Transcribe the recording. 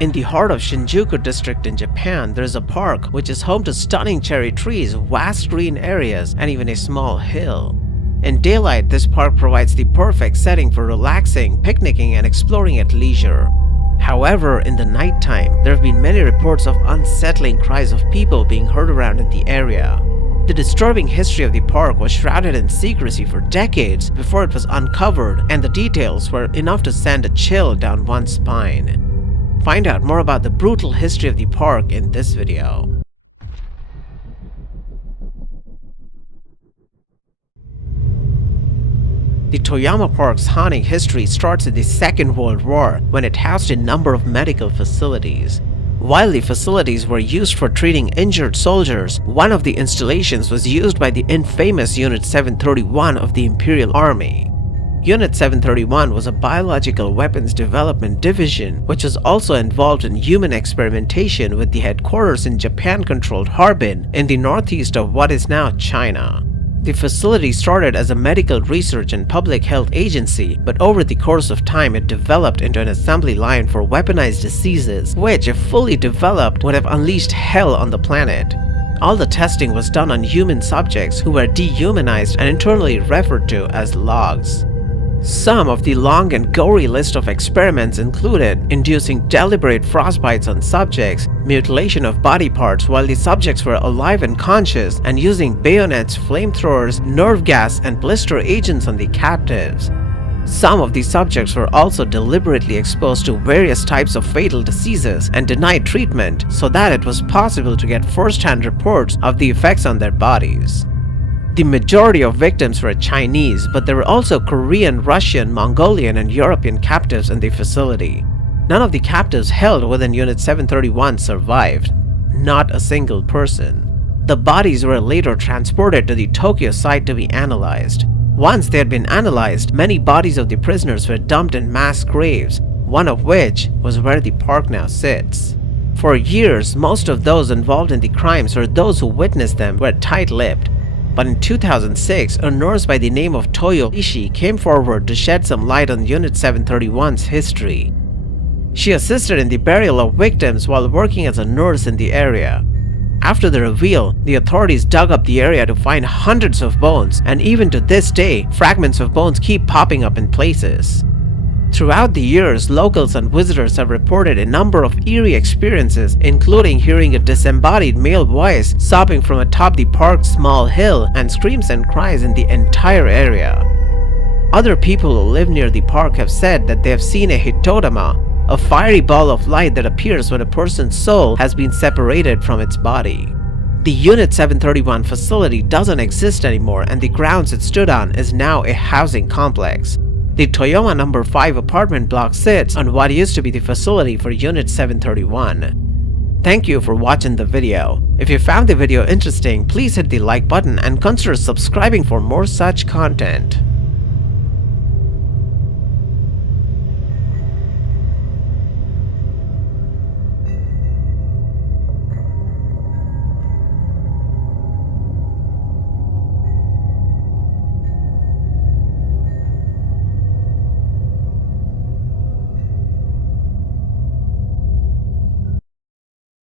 In the heart of Shinjuku district in Japan, there is a park which is home to stunning cherry trees, vast green areas, and even a small hill. In daylight, this park provides the perfect setting for relaxing, picnicking, and exploring at leisure. However, in the nighttime, there have been many reports of unsettling cries of people being heard around in the area. The disturbing history of the park was shrouded in secrecy for decades before it was uncovered, and the details were enough to send a chill down one's spine. Find out more about the brutal history of the park in this video. The Toyama Park's haunting history starts in the Second World War when it housed a number of medical facilities. While the facilities were used for treating injured soldiers, one of the installations was used by the infamous Unit 731 of the Imperial Army. Unit 731 was a biological weapons development division which was also involved in human experimentation with the headquarters in Japan-controlled Harbin in the northeast of what is now China. The facility started as a medical research and public health agency, but over the course of time it developed into an assembly line for weaponized diseases, which, if fully developed, would have unleashed hell on the planet. All the testing was done on human subjects who were dehumanized and internally referred to as logs. Some of the long and gory list of experiments included inducing deliberate frostbites on subjects, mutilation of body parts while the subjects were alive and conscious, and using bayonets, flamethrowers, nerve gas, and blister agents on the captives. Some of the subjects were also deliberately exposed to various types of fatal diseases and denied treatment so that it was possible to get first-hand reports of the effects on their bodies. The majority of victims were Chinese, but there were also Korean, Russian, Mongolian, and European captives in the facility. None of the captives held within Unit 731 survived. Not a single person. The bodies were later transported to the Tokyo site to be analyzed. Once they had been analyzed, many bodies of the prisoners were dumped in mass graves, one of which was where the park now sits. For years, most of those involved in the crimes or those who witnessed them were tight-lipped. But in 2006, a nurse by the name of Toyo Ishii came forward to shed some light on Unit 731's history. She assisted in the burial of victims while working as a nurse in the area. After the reveal, the authorities dug up the area to find hundreds of bones, and even to this day, fragments of bones keep popping up in places. Throughout the years, locals and visitors have reported a number of eerie experiences, including hearing a disembodied male voice sobbing from atop the park's small hill and screams and cries in the entire area. Other people who live near the park have said that they have seen a hitodama, a fiery ball of light that appears when a person's soul has been separated from its body. The Unit 731 facility doesn't exist anymore, and the grounds it stood on is now a housing complex. The Toyama No. 5 apartment block sits on what used to be the facility for Unit 731. Thank you for watching the video. If you found the video interesting, please hit the like button and consider subscribing for more such content.